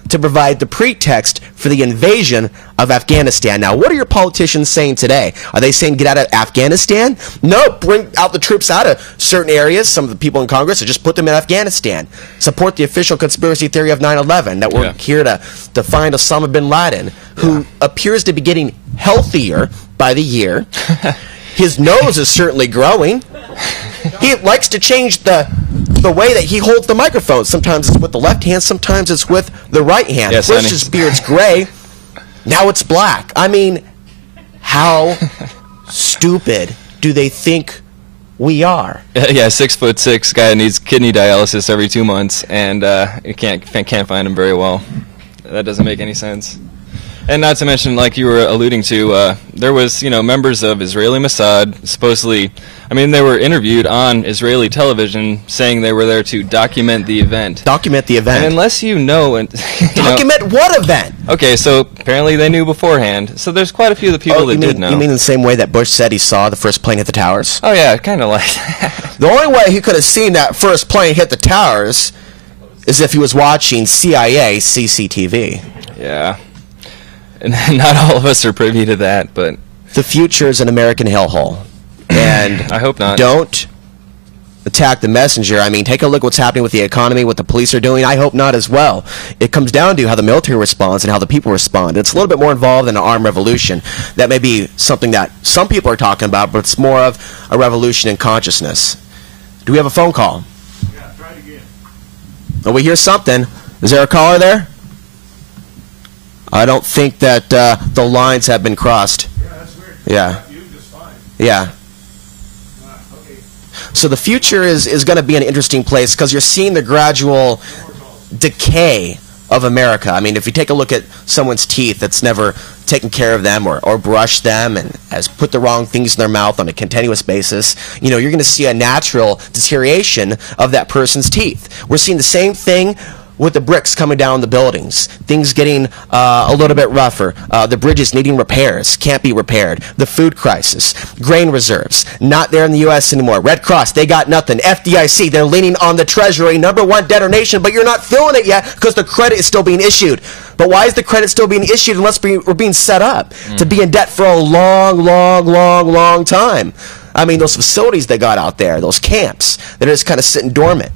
to provide the pretext for the invasion of Afghanistan. Now, what are your politicians saying today? Are they saying get out of Afghanistan? No, bring out the troops out of certain areas. Some of the people in Congress, or just put them in Afghanistan. Support the official conspiracy theory of 9/11, that we're here to find Osama bin Laden, who appears to be getting healthier by the year. His nose is certainly growing. He likes to change the way that he holds the microphone. Sometimes it's with the left hand, sometimes it's with the right hand. Yes, First his beard's gray, now it's black. I mean, how stupid do they think we are? Yeah, 6'6" guy needs kidney dialysis every 2 months, and you can't find him very well. That doesn't make any sense. And not to mention, like you were alluding to, there was, you know, members of Israeli Mossad supposedly, I mean, they were interviewed on Israeli television saying they were there to document the event. Document the event. And unless you know... And, document what event? Okay, so apparently they knew beforehand. So there's quite a few of the people that did know. You mean in the same way that Bush said he saw the first plane hit the towers? Oh, yeah, kind of like that. The only way he could have seen that first plane hit the towers is if he was watching CIA CCTV. Yeah. And not all of us are privy to that, but... The future is an American hellhole. And I hope not. Don't attack the messenger. I mean, take a look what's happening with the economy, what the police are doing. I hope not as well. It comes down to how the military responds and how the people respond. It's a little bit more involved than an armed revolution. That may be something that some people are talking about, but it's more of a revolution in consciousness. Do we have a phone call? Yeah, try it again. Oh, we hear something. Is there a caller there? I don't think that the lines have been crossed. Yeah, that's weird. Yeah. You just fine. Yeah. Okay. So the future is going to be an interesting place because you're seeing the gradual decay of America. I mean, if you take a look at someone's teeth that's never taken care of them or brushed them and has put the wrong things in their mouth on a continuous basis, you know, you're going to see a natural deterioration of that person's teeth. We're seeing the same thing with the bricks coming down the buildings, things getting a little bit rougher, the bridges needing repairs, can't be repaired, the food crisis, grain reserves, not there in the U.S. anymore. Red Cross, they got nothing. FDIC, they're leaning on the Treasury, #1 debtor nation, but you're not feeling it yet because the credit is still being issued. But why is the credit still being issued unless we're being set up to be in debt for a long, long, long, long time? I mean, those facilities they got out there, those camps, they're just kind of sitting dormant.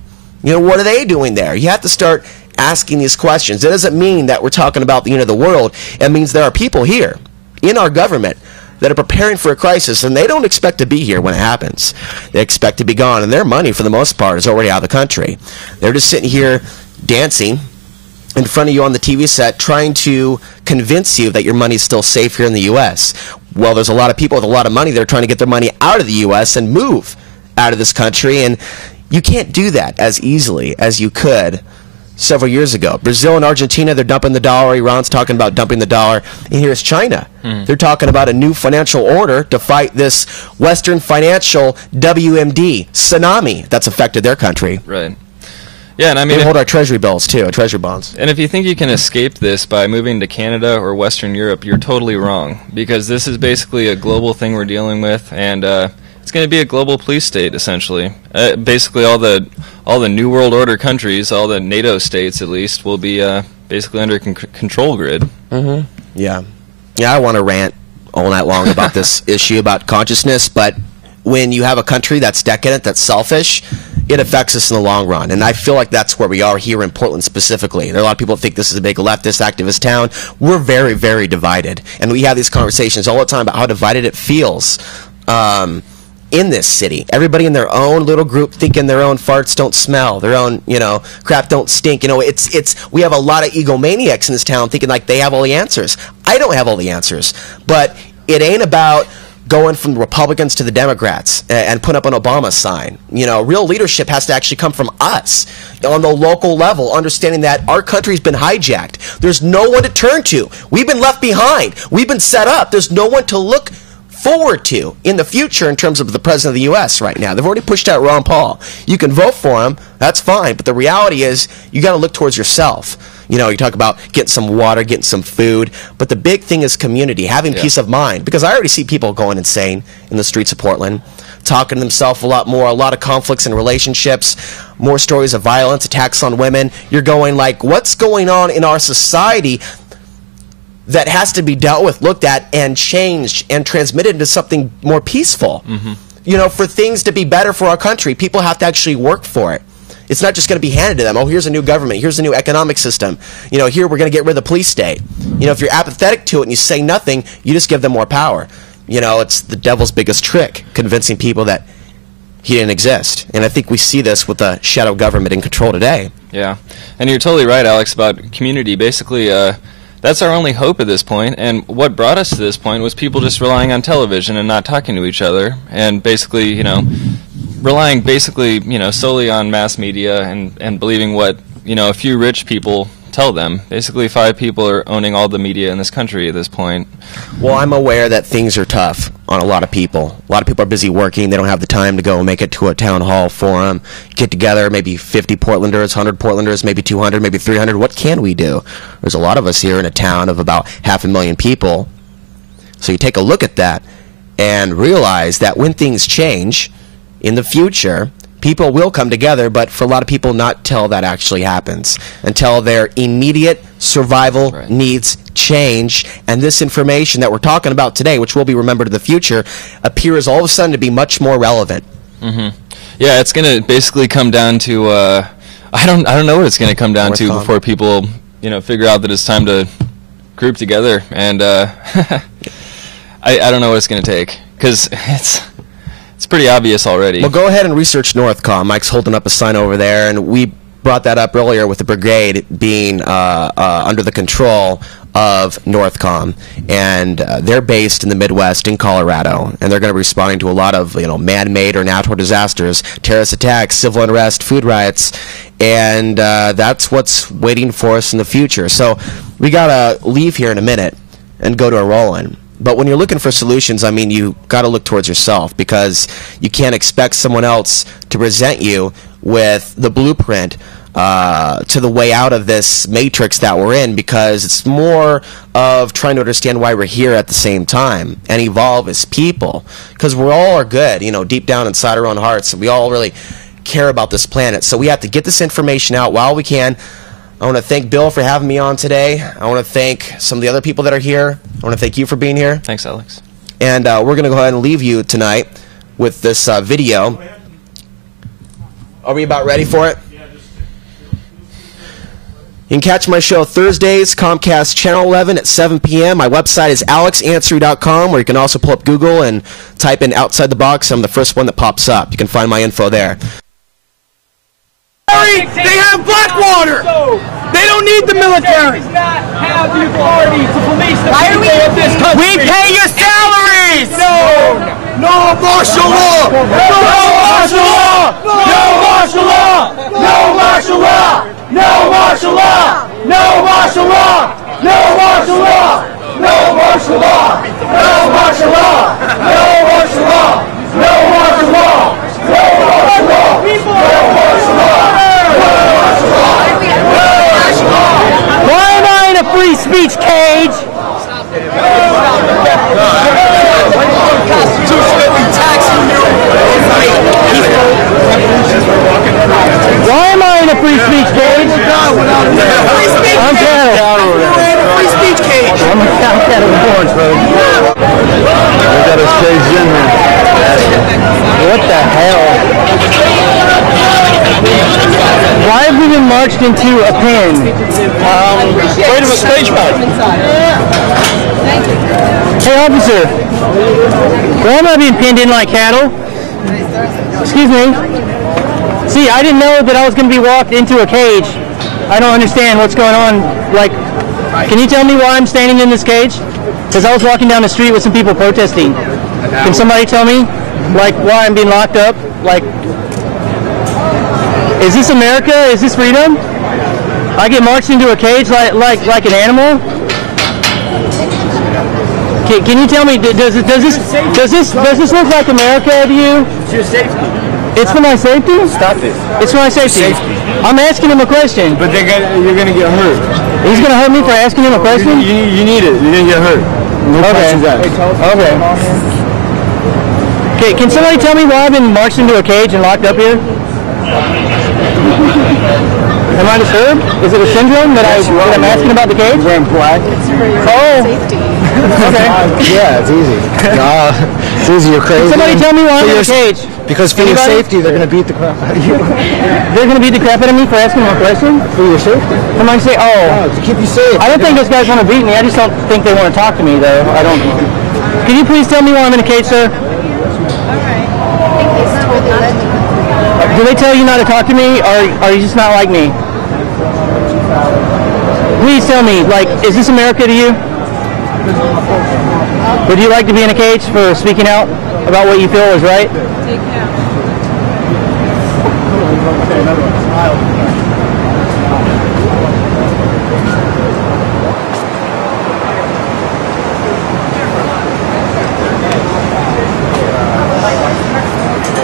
You know, what are they doing there? You have to start asking these questions. It doesn't mean that we're talking about the end of the world. It means there are people here in our government that are preparing for a crisis, and they don't expect to be here when it happens. They expect to be gone, and their money, for the most part, is already out of the country. They're just sitting here dancing in front of you on the TV set trying to convince you that your money is still safe here in the U.S. Well, there's a lot of people with a lot of money that are trying to get their money out of the U.S. and move out of this country, and you can't do that as easily as you could several years ago. Brazil and Argentina, they're dumping the dollar. Iran's talking about dumping the dollar. And here's China. They're talking about a new financial order to fight this Western financial WMD tsunami that's affected their country. Right. Yeah, and I mean... They hold our treasury bills, too, treasury bonds. And if you think you can escape this by moving to Canada or Western Europe, you're totally wrong. Because this is basically a global thing we're dealing with, and... it's going to be a global police state, essentially. Basically, all the New World Order countries, all the NATO states at least, will be basically under control grid. Yeah. Yeah, I want to rant all night long about this issue, about consciousness, but when you have a country that's decadent, that's selfish, it affects us in the long run. And I feel like that's where we are here in Portland specifically. There are a lot of people that think this is a big leftist, activist town. We're very, very divided. And we have these conversations all the time about how divided it feels in this city. Everybody in their own little group thinking their own farts don't smell, their own, crap don't stink. We have a lot of egomaniacs in this town thinking like they have all the answers. I don't have all the answers. But it ain't about going from the Republicans to the Democrats and put up an Obama sign. Real leadership has to actually come from us on the local level, understanding that our country's been hijacked. There's no one to turn to. We've been left behind. We've been set up. There's no one to look forward to in the future in terms of the president of the U.S. right now. They've already pushed out Ron Paul. You can vote for him. That's fine. But the reality is you got to look towards yourself. You talk about getting some water, getting some food. But the big thing is community, having peace of mind. Because I already see people going insane in the streets of Portland, talking to themselves a lot more, a lot of conflicts in relationships, more stories of violence, attacks on women. You're going like, what's going on in our society that has to be dealt with, looked at, and changed and transmitted into something more peaceful? For things to be better for our country, people have to actually work for it. It's not just going to be handed to them. Oh, here's a new government. Here's a new economic system. Here we're going to get rid of the police state. If you're apathetic to it and you say nothing, you just give them more power. It's the devil's biggest trick, convincing people that he didn't exist. And I think we see this with the shadow government in control today. Yeah. And you're totally right, Alex, about community. Basically, that's our only hope at this point. And what brought us to this point was people just relying on television and not talking to each other. And basically, relying solely on mass media and believing what, a few rich people tell them. Basically, 5 people are owning all the media in this country at this point. Well, I'm aware that things are tough on a lot of people. A lot of people are busy working. They don't have the time to go and make it to a town hall forum, get together, maybe 50 Portlanders, 100 Portlanders, maybe 200, maybe 300. What can we do? There's a lot of us here in a town of about 500,000 people. So you take a look at that and realize that when things change in the future, people will come together, but for a lot of people, not till that actually happens, until their immediate survival needs change, and this information that we're talking about today, which will be remembered in the future, appears all of a sudden to be much more relevant. Yeah, it's going to basically come down to, I don't know what it's going to come down to before people, figure out that it's time to group together, and I don't know what it's going to take, because it's pretty obvious already. Well, go ahead and research Northcom. Mike's holding up a sign over there, and we brought that up earlier with the brigade being under the control of Northcom, and they're based in the Midwest in Colorado, and they're going to be responding to a lot of man-made or natural disasters, terrorist attacks, civil unrest, food riots, and that's what's waiting for us in the future. So we got to leave here in a minute and go to a Rollins. But when you're looking for solutions, you got to look towards yourself, because you can't expect someone else to present you with the blueprint to the way out of this matrix that we're in, because it's more of trying to understand why we're here at the same time and evolve as people, because we all are good, deep down inside our own hearts, and we all really care about this planet. So we have to get this information out while we can. I want to thank Bill for having me on today. I want to thank some of the other people that are here. I want to thank you for being here. Thanks, Alex. And we're going to go ahead and leave you tonight with this video. Are we about ready for it? You can catch my show Thursdays, Comcast Channel 11 at 7 p.m. My website is alexansary.com, where you can also pull up Google and type in Outside the Box. I'm the first one that pops up. You can find my info there. They have Blackwater. They don't need the military. Not have the authority to police the people of this country. We pay your salaries. No martial law. No martial law. No martial law. No martial law. No martial law. No martial law. No martial law. No martial law. No martial law. No martial law. No martial law. No martial law. No martial law. Why am I in a free speech cage? Why am I in a free speech cage? I'm Canada. Free speech cage. I'm Canada born, bro. hell? Why have we been marched into a pen? Freedom of speech, mate. Hey, officer. Why am I being pinned in like cattle? Excuse me. See, I didn't know that I was going to be walked into a cage. I don't understand what's going on. Like, can you tell me why I'm standing in this cage? Because I was walking down the street with some people protesting. Can somebody tell me, like, why I'm being locked up? Like, is this America? Is this freedom? I get marched into a cage like an animal? Can you tell me, does this look like America to you? It's your safety. It's for my safety? Stop this. It's for my safety. I'm asking him a question. But you're gonna get hurt. He's gonna hurt me for asking him a question? You need it. You're gonna get hurt. Okay. Okay, can somebody tell me why I've been marched into a cage and locked up here? Am I disturbed? Is it a syndrome that I'm asking about the cage? You're wearing black. It's for your safety. Okay. Yeah, it's easy. Nah, it's easy. You're crazy. Can somebody tell me why I'm in a cage? Because for your safety, they're going to beat the crap out of you. They're going to beat the crap out of me for asking them a question? For your safety. Somebody say, to keep you safe. I don't think those guys want to beat me. I just don't think they want to talk to me, though. I don't. Can you please tell me why I'm in a cage, sir? Do they tell you not to talk to me, or are you just not like me? Please tell me, like, is this America to you? Would you like to be in a cage for speaking out about what you feel is right?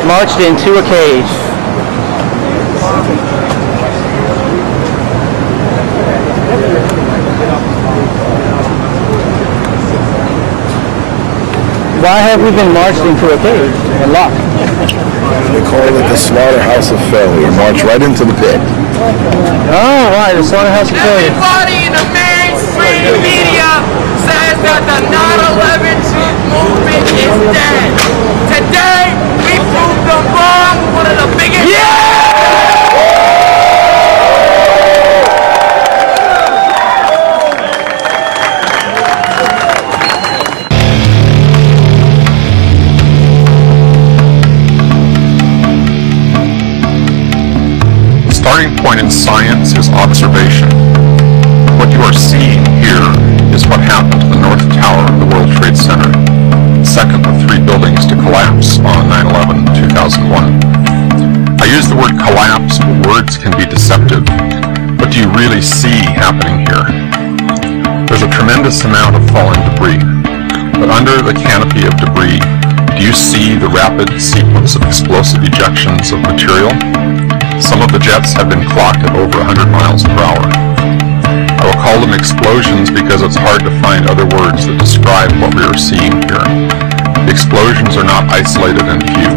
Marched into a cage. Why have we been marched into a cage and locked? They call it the slaughterhouse of failure. March right into the pit. Oh, right, the slaughterhouse of failure. Everybody in the mainstream media says that the 9/11 truth movement is dead. Today, we proved them wrong. One of the biggest... The starting point in science is observation. What you are seeing here is what happened to the North Tower of the World Trade Center, second of 3 buildings to collapse on 9/11/2001. I use the word collapse, but words can be deceptive. What do you really see happening here? There's a tremendous amount of falling debris, but under the canopy of debris, do you see the rapid sequence of explosive ejections of material? Some of the jets have been clocked at over 100 miles per hour. I will call them explosions because it's hard to find other words that describe what we are seeing here. The explosions are not isolated and few.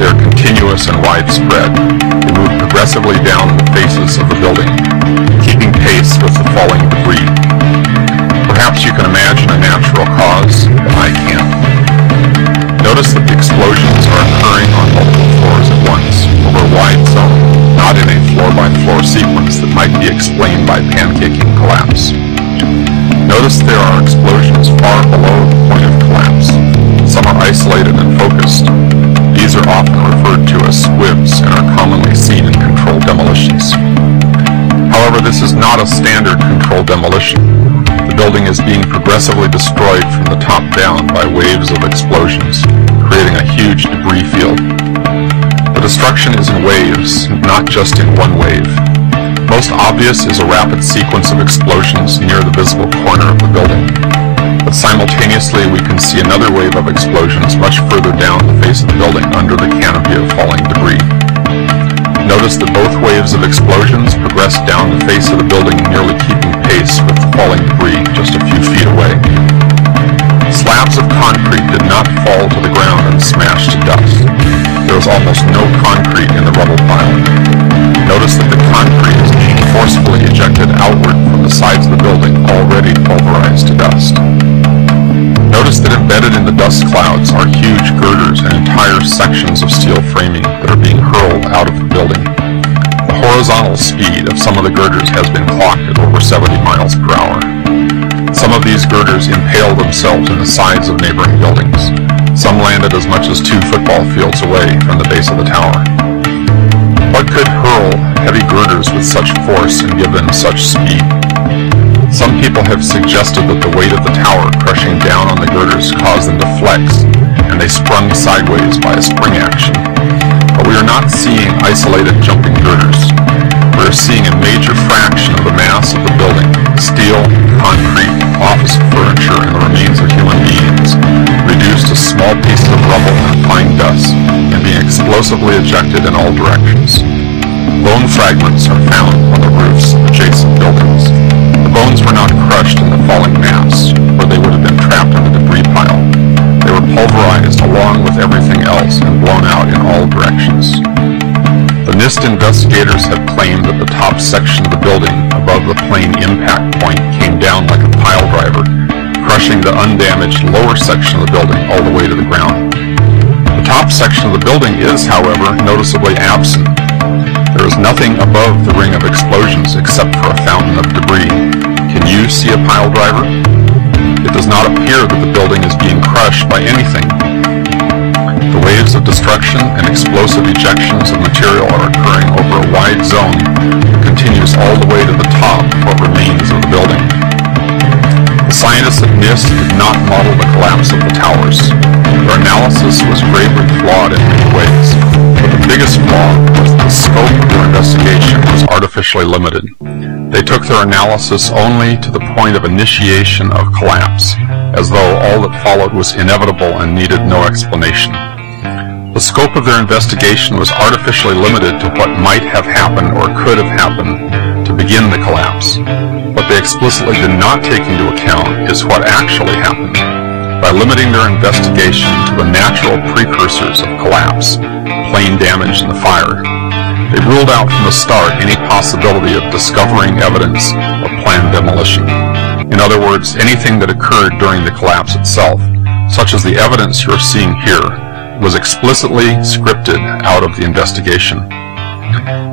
They are continuous and widespread. They move progressively down the faces of the building, keeping pace with the falling debris. Perhaps you can imagine a natural cause, but I can't. Notice that the explosions are occurring on multiple floors at once, over a wide zone, not in a floor-by-floor sequence that might be explained by pancaking collapse. Notice there are explosions far below the point of collapse. Some are isolated and focused. These are often referred to as squibs and are commonly seen in controlled demolitions. However, this is not a standard controlled demolition. The building is being progressively destroyed from the top down by waves of explosions, creating a huge debris field. The destruction is in waves, not just in one wave. Most obvious is a rapid sequence of explosions near the visible corner of the building. But simultaneously we can see another wave of explosions much further down the face of the building under the canopy of falling debris. Notice that both waves of explosions progress down the face of the building, nearly keeping pace with the falling debris just a few feet away. Slabs of concrete did not fall to the ground and smash to dust. There was almost no concrete in the rubble pile. Notice that the concrete is being forcefully ejected outward from the sides of the building, already pulverized to dust. Notice that embedded in the dust clouds are huge girders and entire sections of steel framing that are being hurled out of the building. The horizontal speed of some of the girders has been clocked at over 70 miles per hour. Some of these girders impale themselves in the sides of neighboring buildings. Some landed as much as 2 football fields away from the base of the tower. What could hurl heavy girders with such force and give them such speed? Some people have suggested that the weight of the tower crushing down on the girders caused them to flex, and they sprung sideways by a spring action. But we are not seeing isolated jumping girders. We are seeing a major fraction of the mass of the building, steel, concrete, office furniture, and the remains of human beings, reduced to small pieces of rubble and fine dust, and being explosively ejected in all directions. Bone fragments are found on the roofs of adjacent buildings. The bones were not crushed in the falling mass, or they would have been trapped in the debris pile. They were pulverized along with everything else and blown out in all directions. The NIST investigators have claimed that the top section of the building above the plane impact point came down like a pile driver, crushing the undamaged lower section of the building all the way to the ground. The top section of the building is, however, noticeably absent. There is nothing above the ring of explosions except for a fountain of debris. Can you see a pile driver? It does not appear that the building is being crushed by anything. The waves of destruction and explosive ejections of material are occurring over a wide zone that continues all the way to the top of what remains of the building. The scientists at NIST did not model the collapse of the towers. Their analysis was gravely flawed in many ways, but the biggest flaw was that the scope of their investigation was artificially limited. They took their analysis only to the point of initiation of collapse, as though all that followed was inevitable and needed no explanation. The scope of their investigation was artificially limited to what might have happened or could have happened to begin the collapse. What they explicitly did not take into account is what actually happened. By limiting their investigation to the natural precursors of collapse, plane damage and the fire, they ruled out from the start any possibility of discovering evidence of planned demolition. In other words, anything that occurred during the collapse itself, such as the evidence you're seeing here, was explicitly scripted out of the investigation.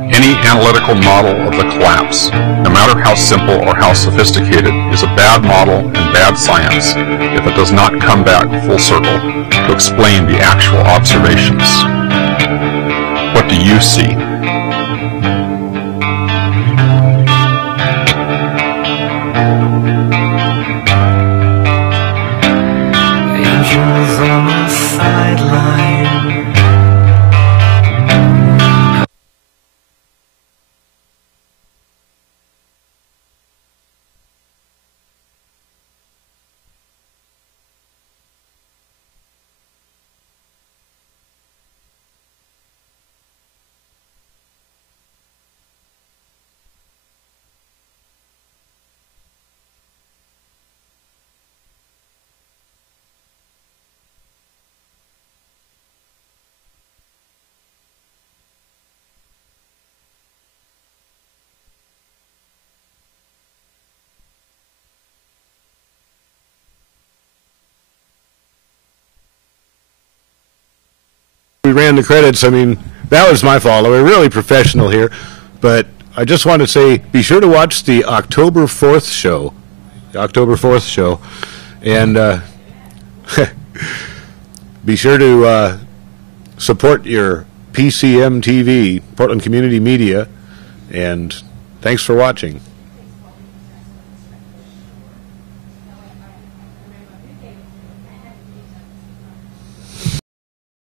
Any analytical model of the collapse, no matter how simple or how sophisticated, is a bad model and bad science if it does not come back full circle to explain the actual observations. What do you see? Angels on the sideline. We ran the credits. I mean, that was my fault. We're really professional here, but I just want to say, be sure to watch the October 4th show. The October 4th show. And be sure to support your PCM TV, Portland Community Media, and thanks for watching.